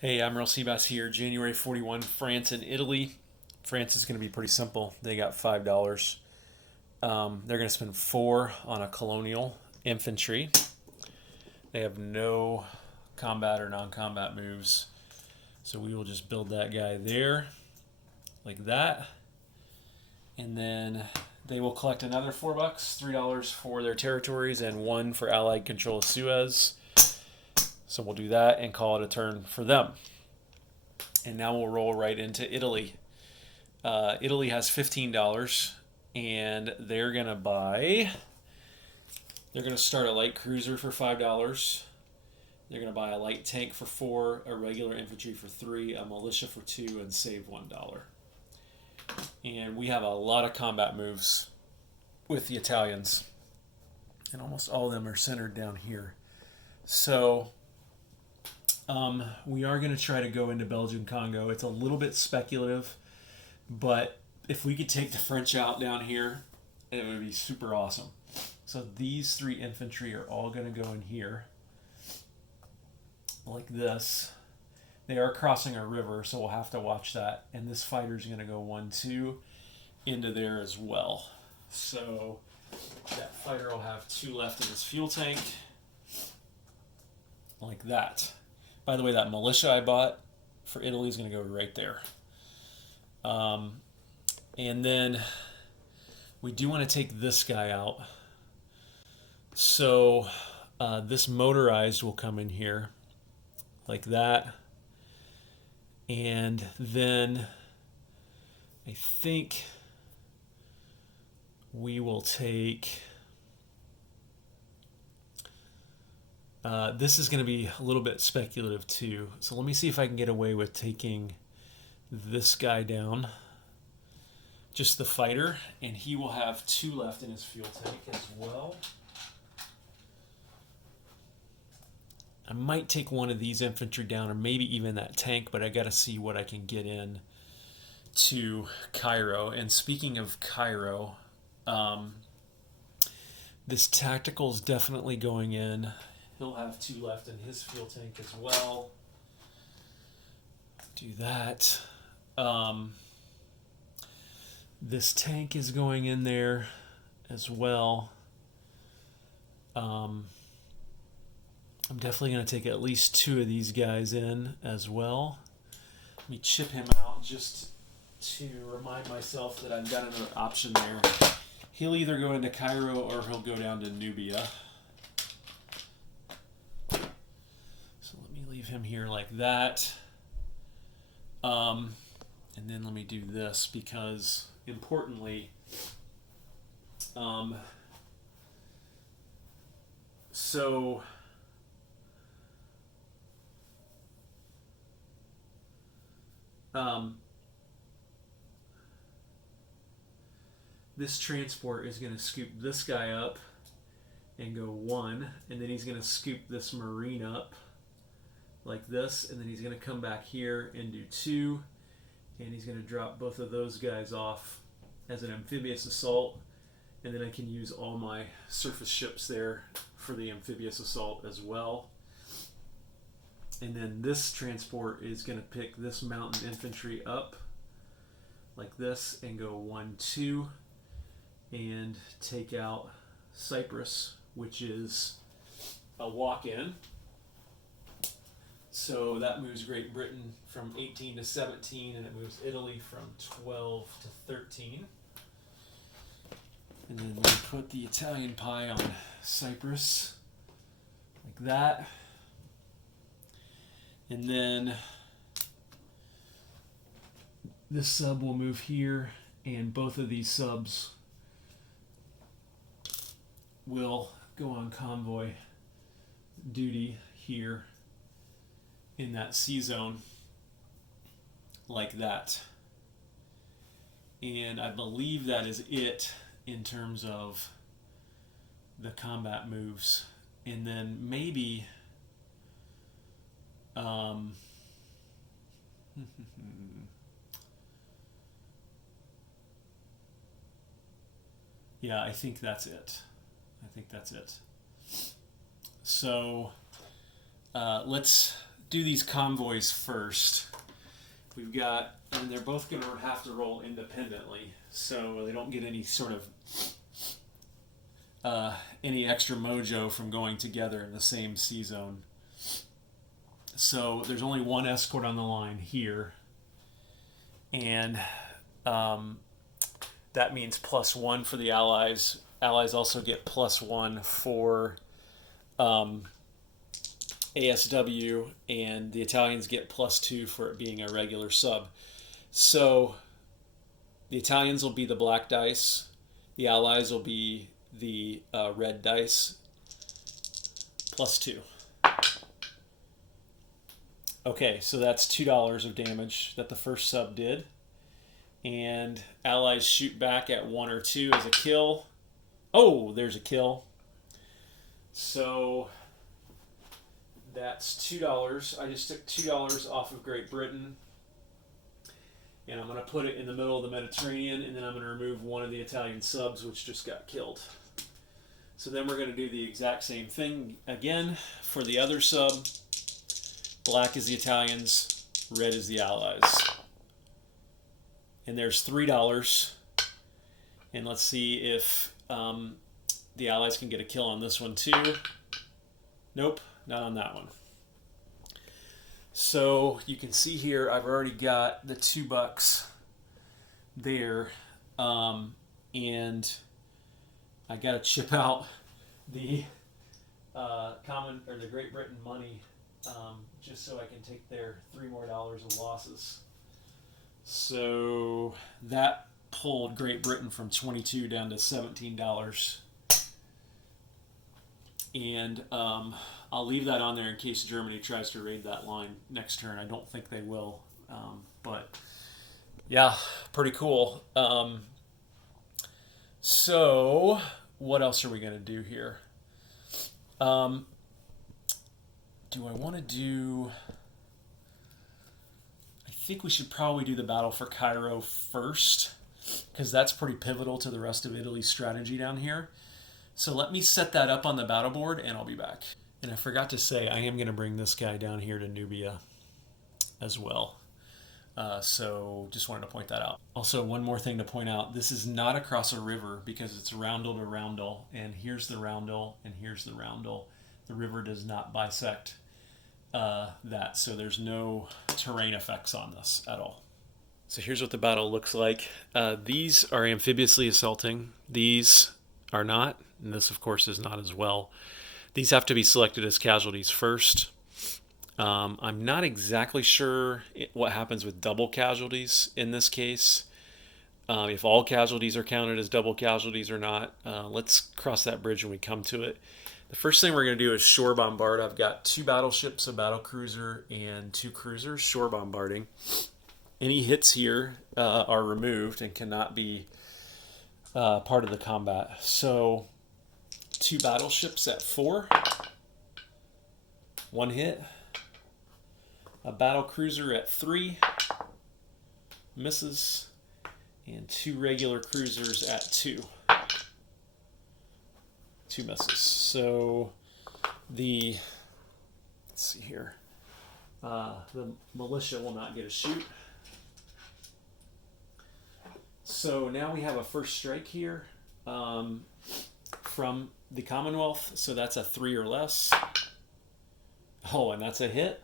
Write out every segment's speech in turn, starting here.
Hey, I'm Earl Seabass here. January 41, France and Italy. France is going to be pretty simple. They got $5. They're going to spend four on a colonial infantry. They have no combat or non combat moves. So we will just build that guy there, like that. And then they will collect another $4, $3 for their territories, and one for Allied control of Suez. So we'll do that and call it a turn for them. And now we'll roll right into Italy. Italy has $15, and they're gonna buy. They're gonna start a light cruiser for $5. They're gonna buy a light tank for four, a regular infantry for three, a militia for two, and save $1. And we have a lot of combat moves with the Italians, and almost all of them are centered down here. So we are going to try to go into Belgian Congo. It's a little bit speculative, but if we could take the French out down here, it would be super awesome. So these three infantry are all going to go in here, like this. They are crossing a river, so we'll have to watch that. And this fighter is going to go 1-2 into there as well. So that fighter will have two left in his fuel tank, like that. By the way, that militia I bought for Italy is going to go right there. And then we do want to take this guy out. So this motorized will come in here like that. And then I think we will take... this is going to be a little bit speculative too. So let me see if I can get away with taking this guy down. Just the fighter, and he will have two left in his fuel tank as well. I might take one of these infantry down, or maybe even that tank, but I got to see what I can get in to Cairo. And speaking of Cairo, this tactical is definitely going in. He'll have two left in his fuel tank as well. Do that. This tank is going in there as well. I'm definitely going to take at least two of these guys in as well. Let me chip him out just to remind myself that I've got another option there. He'll either go into Cairo or he'll go down to Nubia. Him here like that. And then let me do this because importantly, so this transport is going to scoop this guy up and go one, and then he's going to scoop this Marine up like this, and then he's going to come back here and do two, and he's going to drop both of those guys off as an amphibious assault, and then I can use all my surface ships there for the amphibious assault as well. And then this transport is going to pick this mountain infantry up like this and go 1-2 and take out Cyprus, which is a walk-in. So that moves Great Britain from 18 to 17, and it moves Italy from 12 to 13. And then we put the Italian pie on Cyprus, like that. And then this sub will move here, and both of these subs will go on convoy duty here in that C zone like that. And I believe that is it in terms of the combat moves. And then maybe yeah, I think that's it. So let's do these convoys first. We've got, and they're both going to have to roll independently, so they don't get any sort of any extra mojo from going together in the same C zone. So there's only one escort on the line here, and that means +1 for the Allies. Allies also get +1 for ASW, and the Italians get +2 for it being a regular sub. So the Italians will be the black dice, the Allies will be the red dice, +2. Okay, so that's $2 of damage that the first sub did. And Allies shoot back at 1 or 2 as a kill. Oh, there's a kill. So that's $2. I just took $2 off of Great Britain. And I'm going to put it in the middle of the Mediterranean, and then I'm going to remove one of the Italian subs, which just got killed. So then we're going to do the exact same thing again for the other sub. Black is the Italians, red is the Allies. And there's $3. And let's see if the Allies can get a kill on this one too. Nope, not on that one. So you can see here I've already got the $2 there, and I got to chip out the common or the Great Britain money just so I can take their $3 more of losses. So that pulled Great Britain from $22 down to $17. And I'll leave that on there in case Germany tries to raid that line next turn. I don't think they will. But yeah, pretty cool. So what else are we going to do here? Do I want to do... I think we should probably do the battle for Cairo first, because that's pretty pivotal to the rest of Italy's strategy down here. So let me set that up on the battle board, and I'll be back. And I forgot to say, I am going to bring this guy down here to Nubia as well. So just wanted to point that out. Also, one more thing to point out. This is not across a river because it's roundel to roundel. And here's the roundel, and here's the roundel. The river does not bisect that, so there's no terrain effects on this at all. So here's what the battle looks like. These are amphibiously assaulting. These are not, and this of course is not as well. These have to be selected as casualties first. I'm not exactly sure what happens with double casualties in this case. If all casualties are counted as double casualties or not. Let's cross that bridge when we come to it. The first thing we're going to do is shore bombard. I've got 2 battleships, a battle cruiser, and 2 cruisers shore bombarding. Any hits here are removed and cannot be part of the combat. So 2 battleships at 4. 1 hit. A battle cruiser at 3. Misses. And 2 regular cruisers at 2. 2 misses. So let's see here. The militia will not get a shoot. So now we have a first strike here from the Commonwealth. So that's a 3 or less. Oh, and that's a hit.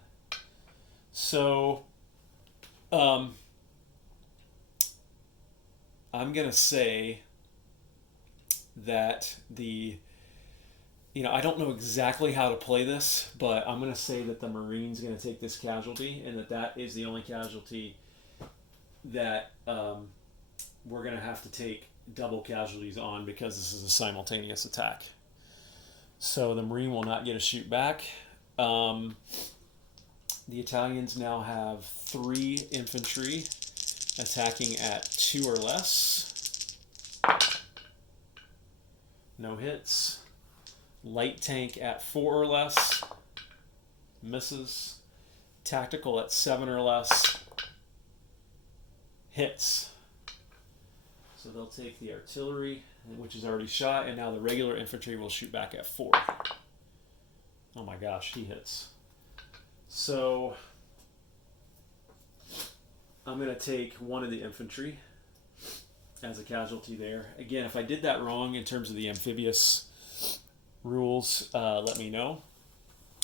So I'm going to say that I don't know exactly how to play this, but I'm going to say that the Marine's going to take this casualty, and that is the only casualty that we're going to have to take double casualties on because this is a simultaneous attack. So the Marine will not get a shoot back. The Italians now have 3 infantry attacking at 2 or less. No hits. Light tank at 4 or less. Misses. Tactical at 7 or less. Hits. So they'll take the artillery, which is already shot, and now the regular infantry will shoot back at 4. Oh my gosh, he hits. So I'm going to take one of the infantry as a casualty there. Again, if I did that wrong in terms of the amphibious rules, let me know.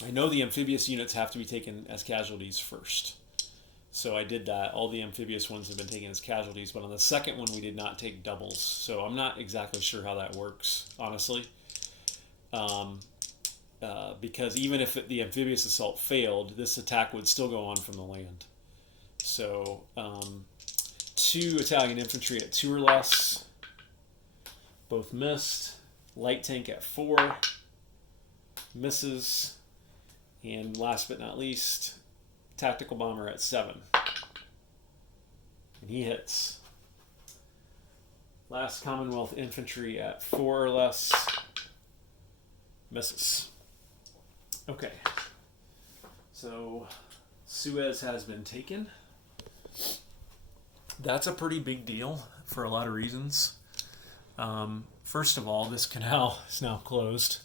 I know the amphibious units have to be taken as casualties first. So I did that. All the amphibious ones have been taken as casualties, but on the second one we did not take doubles. So I'm not exactly sure how that works, honestly. Because even if the amphibious assault failed, this attack would still go on from the land. So 2 Italian infantry at 2 or less, both missed. Light tank at 4, misses. And last but not least, tactical bomber at 7. And he hits. Last Commonwealth infantry at 4 or less, misses. Okay. So Suez has been taken. That's a pretty big deal for a lot of reasons. First of all, this canal is now closed.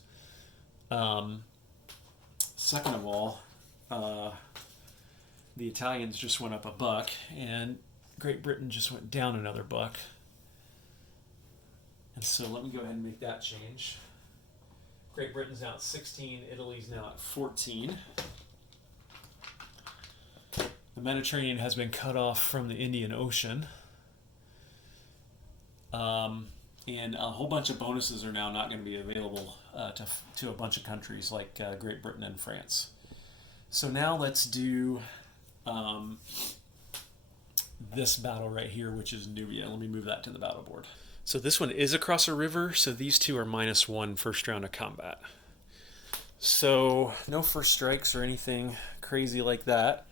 Second of all, the Italians just went up a buck, and Great Britain just went down another buck. And so let me go ahead and make that change. Great Britain's now at 16, Italy's now at 14. The Mediterranean has been cut off from the Indian Ocean. And a whole bunch of bonuses are now not going to be available to a bunch of countries like Great Britain and France. So now let's do this battle right here, which is Nubia. Let me move that to the battle board. So this one is across a river, so these two are -1 first round of combat. So no first strikes or anything crazy like that.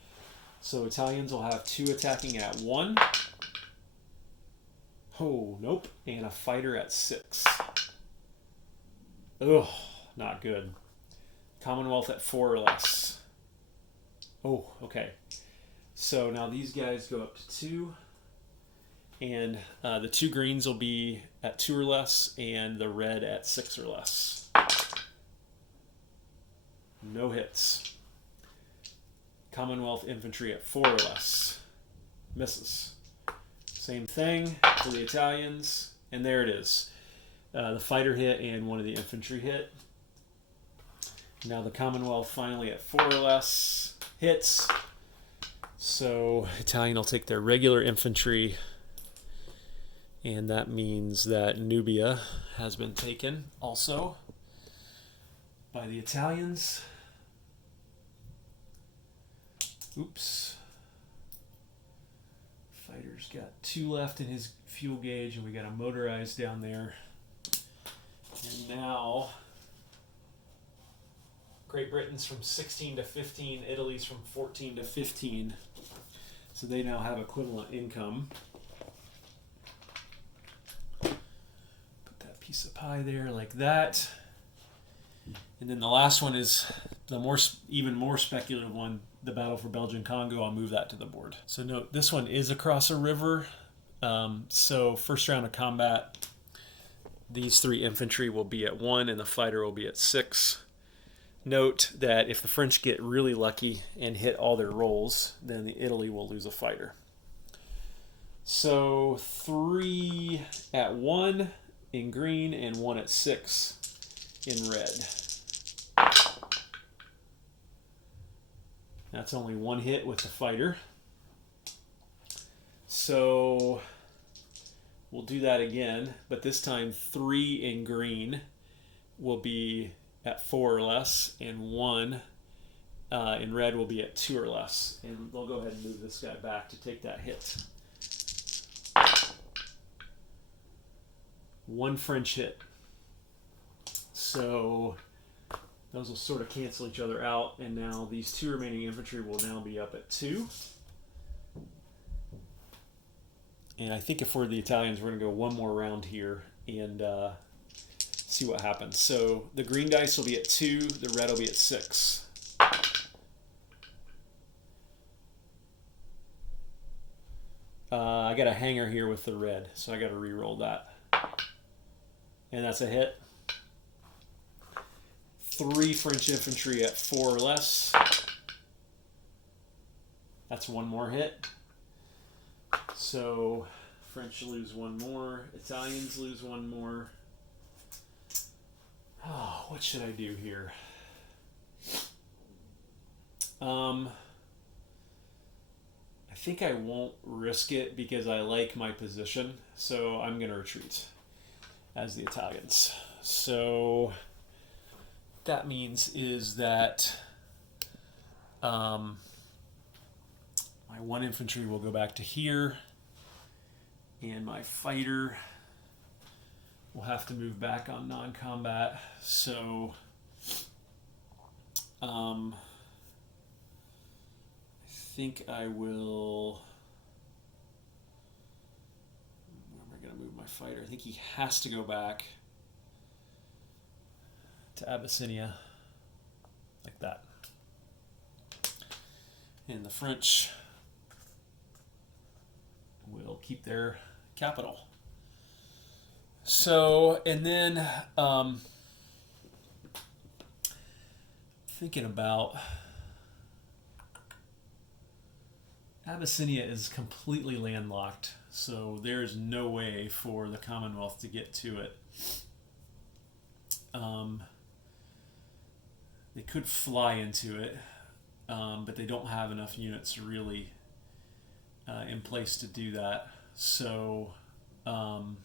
So Italians will have 2 attacking at 1. Oh, nope. And a fighter at 6. Ugh, not good. Commonwealth at 4 or less. Oh, okay. So now these guys go up to 2. And the 2 greens will be at 2 or less, and the red at 6 or less. No hits. Commonwealth infantry at 4 or less. Misses. Same thing for the Italians, and there it is. The fighter hit and one of the infantry hit. Now the Commonwealth finally at 4 or less hits. So Italian will take their regular infantry, and that means that Nubia has been taken also by the Italians. Oops. Fighter's got 2 left in his fuel gauge, and we got a motorized down there. And now Great Britain's from 16 to 15, Italy's from 14 to 15. So they now have equivalent income. Put that piece of pie there like that. And then the last one is the even more speculative one, the battle for Belgian Congo. I'll move that to the board. So note, this one is across a river. So first round of combat, these 3 infantry will be at 1 and the fighter will be at 6. Note that if the French get really lucky and hit all their rolls, then Italy will lose a fighter. So 3 at 1 in green and 1 at 6 in red. That's only 1 hit with the fighter. So we'll do that again, but this time 3 in green will be at 4 or less, and 1 in red will be at 2 or less. And we'll go ahead and move this guy back to take that hit. 1 French hit. So those will sort of cancel each other out, and now these 2 remaining infantry will now be up at 2. And I think if we're the Italians, we're going to go 1 more round here and see what happens. So the green dice will be at 2, the red will be at 6. I got a hanger here with the red, so I got to re-roll that. And that's a hit. 3 French infantry at 4 or less. That's one more hit. So French lose one more. Italians lose one more. Oh, what should I do here? I think I won't risk it because I like my position. So I'm going to retreat as the Italians. So that means is that my one infantry will go back to here, and my fighter will have to move back on non-combat. So I think I will. Where am I going to move my fighter? I think he has to go back to Abyssinia, like that. And the French will keep their capital. So, and then thinking about Abyssinia is completely landlocked, so there is no way for the Commonwealth to get to it. They could fly into it, but they don't have enough units really in place to do that. So, trying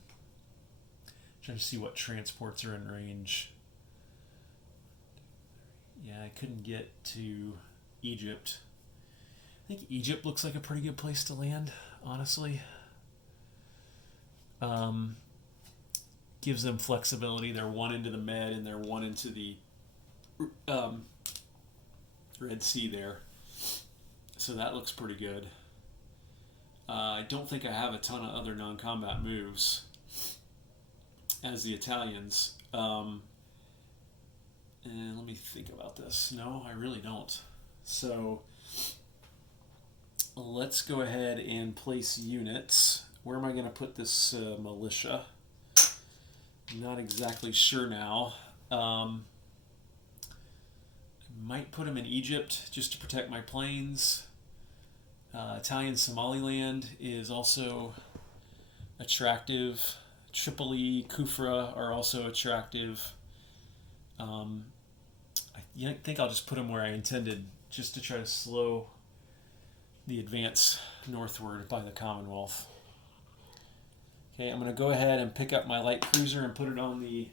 to see what transports are in range. Yeah, I couldn't get to Egypt. I think Egypt looks like a pretty good place to land, honestly. Gives them flexibility. They're one into the Med and they're one into the Red Sea there. So that looks pretty good. I don't think I have a ton of other non-combat moves as the Italians. And let me think about this. No, I really don't. So let's go ahead and place units. Where am I going to put this militia? Not exactly sure now. I might put them in Egypt just to protect my planes. Italian Somaliland is also attractive. Tripoli, Kufra are also attractive. I think I'll just put them where I intended, just to try to slow the advance northward by the Commonwealth. Okay, I'm going to go ahead and pick up my light cruiser and put it on the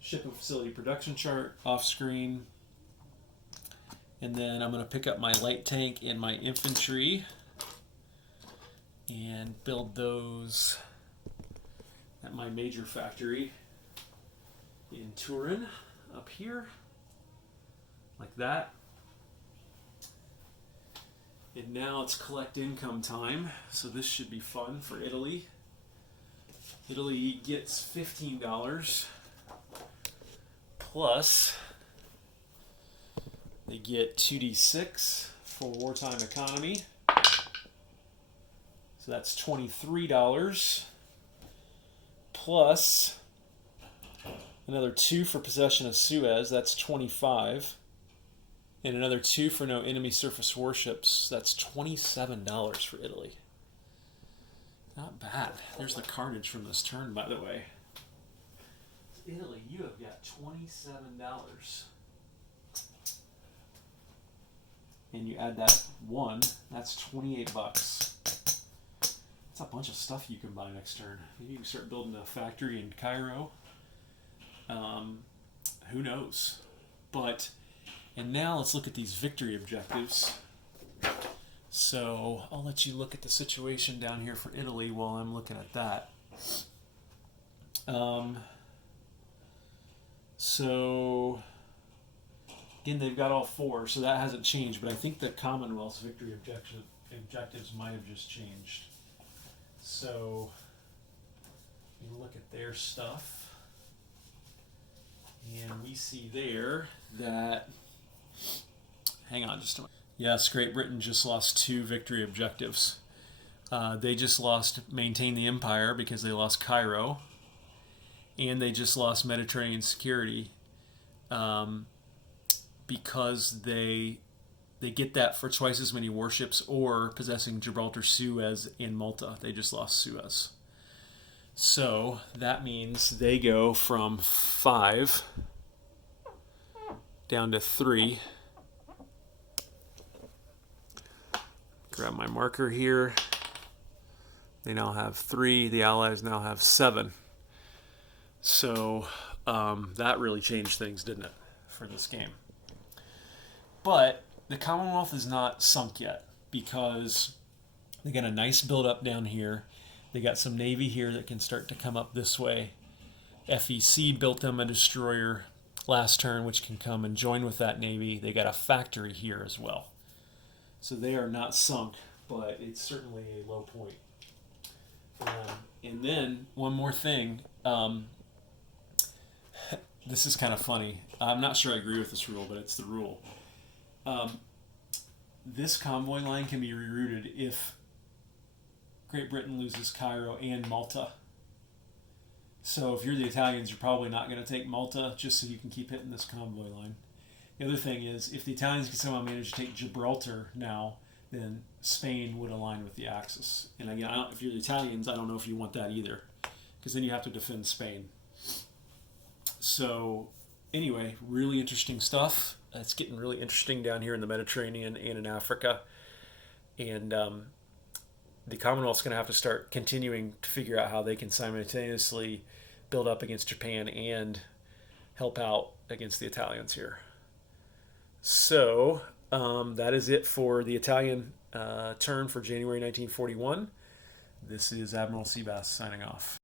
ship and facility production chart off screen. And then I'm going to pick up my light tank and my infantry and build those at my major factory in Turin up here, like that. And now it's collect income time, so this should be fun for Italy. Italy gets $15 plus they get 2d6 for wartime economy. So that's $23 plus another 2 for possession of Suez, that's 25. And another 2 for no enemy surface warships, that's $27 for Italy. Not bad. There's the carnage from this turn, by the way. Italy, you have got $27. And you add that 1, that's 28 bucks. That's a bunch of stuff you can buy next turn. Maybe you can start building a factory in Cairo. Who knows? And now let's look at these victory objectives. So I'll let you look at the situation down here for Italy while I'm looking at that. So again, they've got all 4, so that hasn't changed, but I think the Commonwealth's victory objectives might have just changed. So you look at their stuff, and we see there that, hang on just a minute. Yes, Great Britain just lost 2 victory objectives. They just lost maintain the empire because they lost Cairo, and they just lost Mediterranean security because they they get that for twice as many warships or possessing Gibraltar, Suez, and Malta. They just lost Suez. So that means they go from 5 down to 3. Grab my marker here. They now have 3. The Allies now have 7. So that really changed things, didn't it, for this game? But the Commonwealth is not sunk yet because they got a nice build up down here. They got some Navy here that can start to come up this way. FEC built them a destroyer last turn, which can come and join with that Navy. They got a factory here as well. So they are not sunk, but it's certainly a low point. And then one more thing. This is kind of funny. I'm not sure I agree with this rule, but it's the rule. This convoy line can be rerouted if Great Britain loses Cairo and Malta. So if you're the Italians, you're probably not going to take Malta just so you can keep hitting this convoy line. The other thing is, if the Italians can somehow manage to take Gibraltar now, then Spain would align with the Axis. And again, if you're the Italians, I don't know if you want that either, because then you have to defend Spain. So anyway, really interesting stuff. It's getting really interesting down here in the Mediterranean and in Africa. And the Commonwealth's going to have to start continuing to figure out how they can simultaneously build up against Japan and help out against the Italians here. So that is it for the Italian turn for January 1941. This is Admiral Seabass signing off.